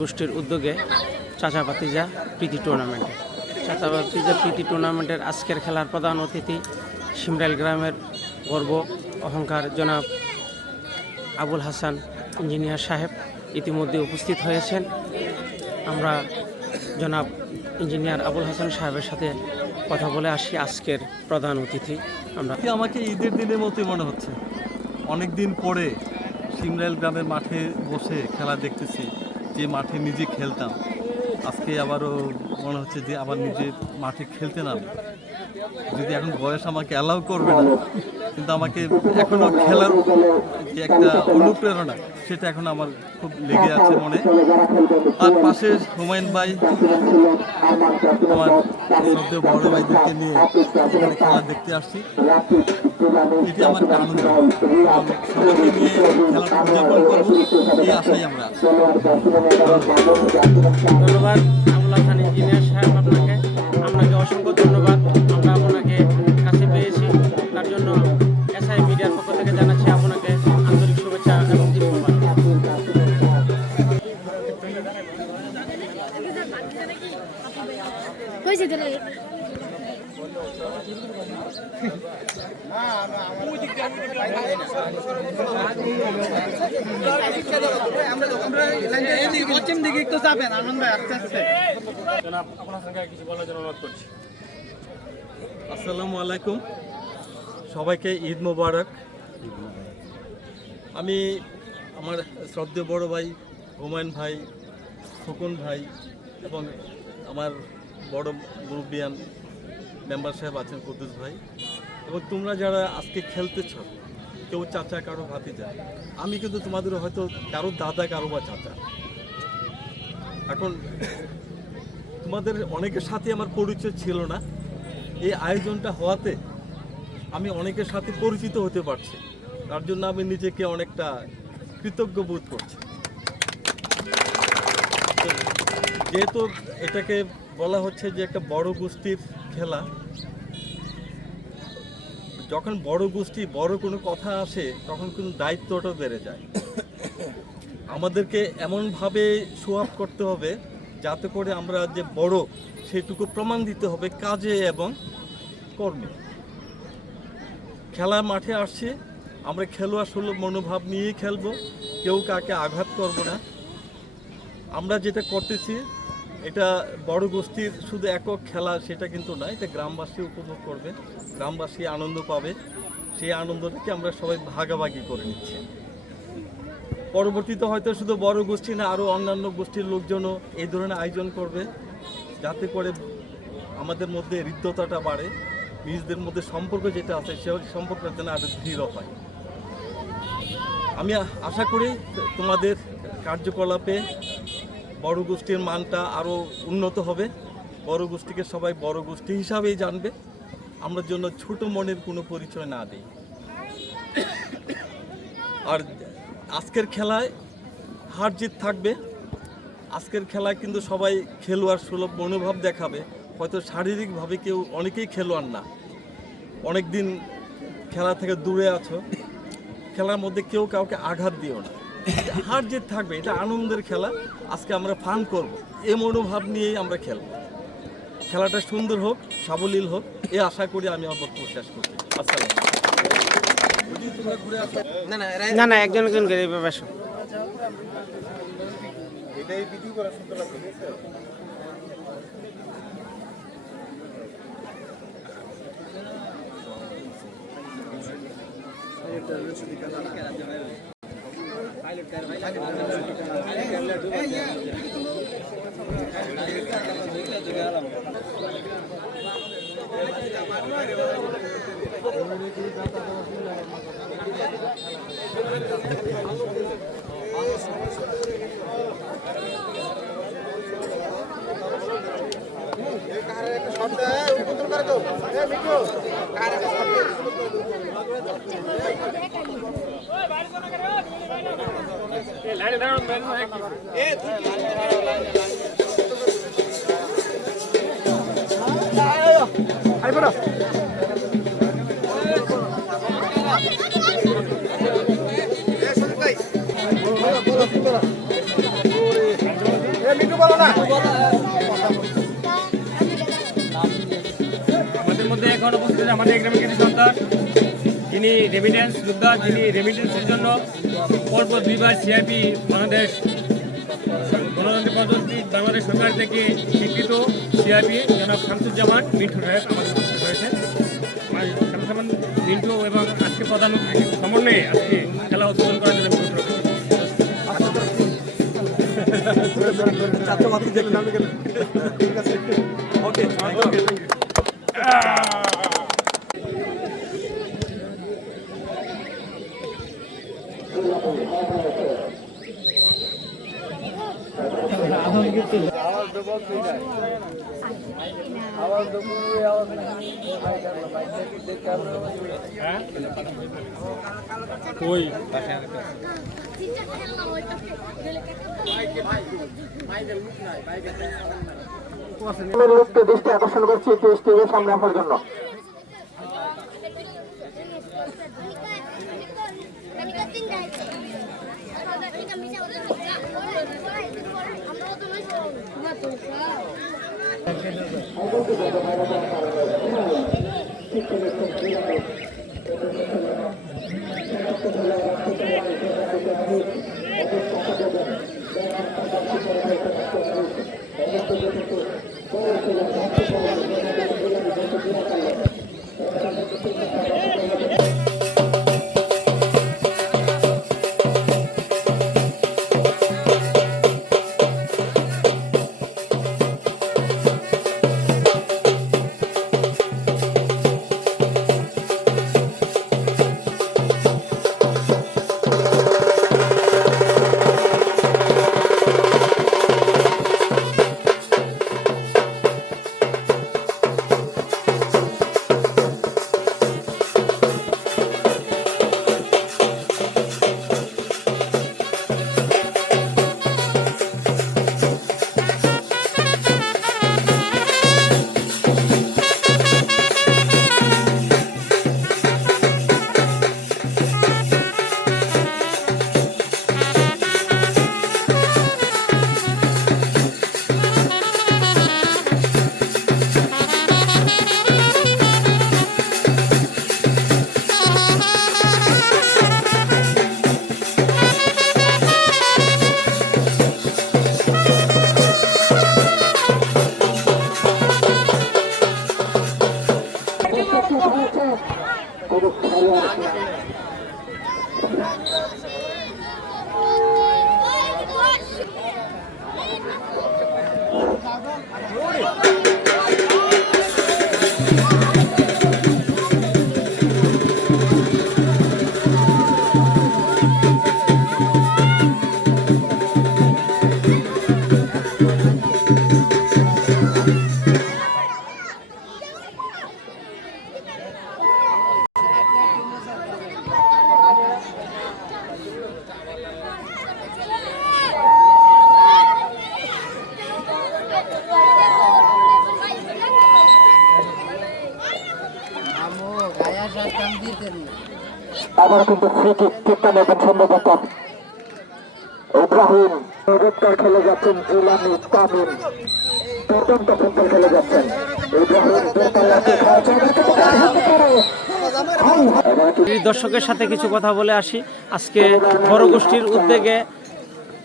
গোষ্ঠীর উদ্যোগে চাচা ভাতিজা প্রীতি টুর্নামেন্টের আজকের খেলার প্রধান অতিথি শিমরাইল গ্রামের গর্ব অহংকার জনাব আবুল হাসান ইঞ্জিনিয়ার সাহেব ইতিমধ্যে উপস্থিত হয়েছেন। আমরা জনাব ইঞ্জিনিয়ার আবুল হাসান সাহেবের সাথে কথা বলে আসি। আজকের প্রধান অতিথি আমাকে ঈদের দিনের মতোই মনে হচ্ছে। অনেক দিন পরে শিমরাইল গ্রামের মাঠে বসে খেলা দেখতেছি, যে মাঠে নিজে খেলতাম। আজকে আবারও মনে হচ্ছে যে আবার নিজে মাঠে খেলতে নাম। যদি এখন বয়স আমাকে অ্যালাউ করবে না, কিন্তু আমাকে এখনও খেলার যে একটা অনুপ্রেরণা সেটা এখন আমার খুব লেগে আছে মনে। আর পাশে হুমায়ুন ভাই, আমার শ্রদ্ধেয় বড় ভাইদেরকে নিয়ে এখানে খেলা দেখতে আসছি। এটি আমার একটা আনন্দ। সবাইকে নিয়ে খেলাটা উদযাপন করবো এই আশাই আমরা আছি। ধন্যবাদ আবুল হাসান ইঞ্জিনিয়ার সাহেব, আপনাকে অসংখ্য ধন্যবাদ। আমরা আপনাকে কাছে পেয়েছি, তার জন্য এসআই মিডিয়ার পক্ষ থেকে জানাচ্ছি আপনাকে আন্তরিক শুভেচ্ছা এবং ধন্যবাদ। আসসালামু আলাইকুম, সবাইকে ঈদ মোবারক। আমি আমার শ্রদ্ধেয় বড় ভাই হুমায়ুন ভাই, খোকন ভাই এবং আমার বড় মুরব্বিয়ান মেম্বার সাহেব আছেন কুদ্দুস ভাই, এবং তোমরা যারা আজকে খেলতেছ, কেউ চাচা কারো ভাতিজা, আমি কিন্তু তোমাদের হয়তো কারো দাদা কারো বা চাচা। এখন তোমাদের অনেকের সাথে আমার পরিচয় ছিল না। এই আয়োজনটা হওয়াতে আমি অনেকের সাথে পরিচিত হতে পারছি, তার জন্য আমি নিজেকে অনেকটা কৃতজ্ঞ বোধ করছি। যেহেতু এটাকে বলা হচ্ছে যে একটা বড় গোষ্ঠীর খেলা, যখন বড় গোষ্ঠী বড় কোনো কথা আসে তখন কিন্তু দায়িত্বটা বেড়ে যায়। আমাদেরকে এমনভাবে শো আপ করতে হবে যাতে করে আমরা যে বড় সেটুকু প্রমাণ দিতে হবে কাজে এবং কর্মে। খেলার মাঠে আসছে, আমরা খেলোয়াড় সুলভ মনোভাব নিয়েই খেলবো, কেউ কাকে আঘাত করব না। আমরা যেটা করতেছি এটা বড় গোষ্ঠীর শুধু একক খেলা সেটা কিন্তু না, এটা গ্রামবাসী উপভোগ করবে, গ্রামবাসী আনন্দ পাবে। সেই আনন্দটাকে আমরা সবাই ভাগাভাগি করে নিচ্ছি। পরবর্তীতে হয়তো শুধু বড় গোষ্ঠী না, আরও অন্যান্য গোষ্ঠীর লোকজনও এই ধরনের আয়োজন করবে, যাতে করে আমাদের মধ্যে হৃদ্যতাটা বাড়ে, নিজেদের মধ্যে সম্পর্ক যেটা আছে সে সম্পর্কটা যেন আরও দৃঢ় হয়। আমি আশা করি তোমাদের কার্যকলাপে বড় গোষ্ঠীর মানটা আরও উন্নত হবে, বড় গোষ্ঠীকে সবাই বড় গোষ্ঠী হিসাবেই জানবে, আমরা জন্য ছোট মনের কোনো পরিচয় না দিই। আর আজকের খেলায় হার জিত থাকবে। আজকের খেলায় কিন্তু সবাই খেলোয়াড় সুলভ মনোভাব দেখাবে। হয়তো শারীরিকভাবে কেউ অনেকেই খেলোয়াড় না, অনেক দিন খেলা থেকে দূরে আছো, খেলার মধ্যে কেউ কাউকে আঘাত দিও না। হার জিত থাকবে, এটা আনন্দের খেলা। আজকে আমরা ফান করব, এই মনোভাব নিয়েই আমরা খেলব। খেলাটা সুন্দর হোক, সাবলীল হোক, এ আশা করি আমি আমার বক্তব্য শেষ করছি। আসসালাম। না না, একজন একজন করে বসো। এটাই ভিডিও করা সুন্দর লাগবে। Hey, আমাদের মধ্যে এখন উপস্থিত আমাদের গ্রামের কিছু সন্তান যিনি রেমিটেন্স যোদ্ধা, যিনি রেমিটেন্সের জন্য পরপর দুইবার সিআরপি বাংলাদেশ গণতান্ত্রিক প্রজাতন্ত্রী বাংলাদেশ সরকার থেকে স্বীকৃত সিআরপি জনাব শামসুজ্জামান মিন্টু সাহেব আমাদের উপস্থিত হয়েছেন। শামসুজ্জামান মিন্টু এবং আজকে প্রধান অতিথির সমন্বয়ে আজকে খেলা উদ্বোধন করার জন্য ওই লোককে দৃষ্টি আকর্ষণ করছি একটু স্টেজের সামনে আসার জন্য। আবার কিন্তু ফ্রি কিকটা নেবেন সম্ভবত ইব্রাহিম। উত্তর খেলে যাচ্ছেন জিলানি তামিম, দুর্দান্ত ফুটবল খেলে যাচ্ছেন ইব্রাহিম। দর্শকের সাথে কিছু কথা বলে আসি। আজকে বড় গোষ্ঠীর উদ্যোগে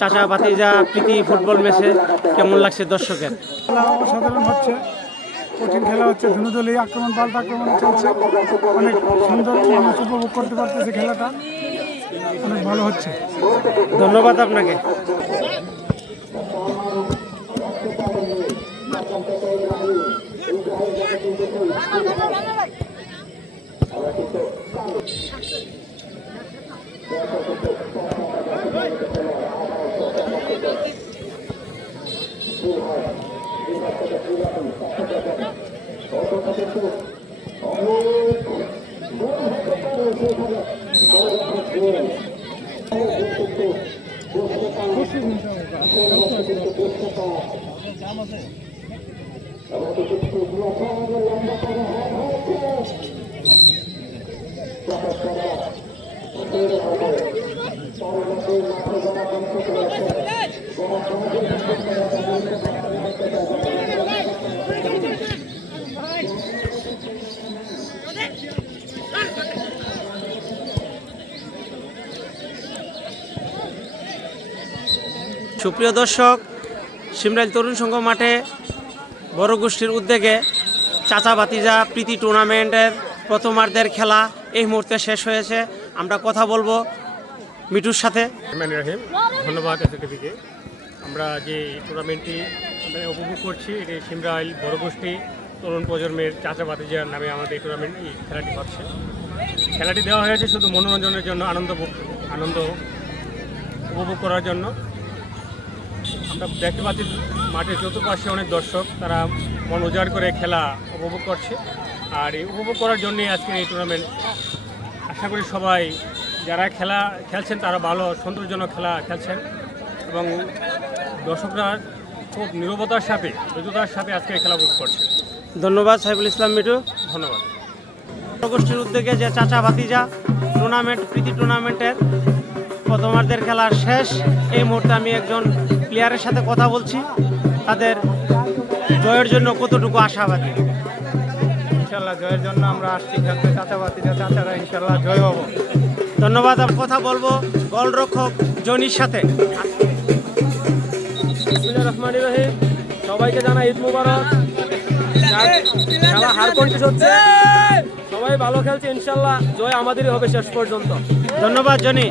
চাচা ভাতিজা প্রীতি ফুটবল ম্যাচে কেমন লাগছে দর্শকের? অসাধারণ হচ্ছে, কঠিন খেলা হচ্ছে, ধনুদলী আক্রমণ পাল্টা আক্রমণ চলছে, অনেক সুন্দর মানুষ উপভোগ করতে পারতেছে খেলাটা, অনেক ভালো হচ্ছে। ধন্যবাদ আপনাকে। সুপ্রিয় দর্শক, সিমরাইল তরুণ সংঘ মাঠে বড় গোষ্ঠীর উদ্যোগে চাচা ভাতিজা প্রীতি টুর্নামেন্টের প্রথমার্ধের খেলা এই মুহূর্তে শেষ হয়েছে। আমরা কথা বলবো মিঠুর সাথে। রহমান রাহিম, ধন্যবাদ এসএটিভিকে। আমরা যে টুর্নামেন্টটি আমরা উপভোগ করছি, এটি সিমরাইল বড় গোষ্ঠী তরুণ প্রজন্মের চাচা ভাতিজার নামে আমাদের এই টুর্নামেন্ট এই খেলাটি হচ্ছে। খেলাটি দেওয়া হয়েছে শুধু মনোরঞ্জনের জন্য, আনন্দ উপভোগ করার জন্য। আমরা দেখতে পাচ্ছি মাঠের চতুর্পাশে অনেক দর্শক, তারা মন উজাড় করে খেলা উপভোগ করছে। আর এই উপভোগ করার জন্যই আজকে এই টুর্নামেন্ট। আশা করি সবাই যারা খেলছেন তারা ভালো সন্তোষজনক খেলা খেলছেন এবং দর্শকরা খুব নীরবতার সাথে দ্রুততার সাথে আজকে খেলা উপভোগ করছে। ধন্যবাদ সাইফুল ইসলাম মিঠু। ধন্যবাদ। গোষ্ঠীর উদ্যোগে যে চাচা ভাতিজা টুর্নামেন্ট, প্রীতি টুর্নামেন্টের প্রথমার্ধের খেলা শেষ। এই মুহূর্তে আমি একজন প্লেয়ারের সাথে কথা বলছি, তাদের জয়ের জন্য কতটুকু আশাবাদী। ইনশাল্লাহ জয়ের জন্য আমরা আসছি খেলতে, চাচা ভাতিজা চাচারা ইনশাল্লাহ জয় হব। ধন্যবাদ। আর কথা বলবো গোলরক্ষক জনির সাথে। বিসমিল্লাহির রহমানির রহিম, সবাইকে জানাই ঈদ মুবারক। খেলা হার কন্টিস হচ্ছে, সবাই ভালো খেলছে, ইনশাল্লাহ জয় আমাদেরই হবে শেষ পর্যন্ত। ধন্যবাদ জনি।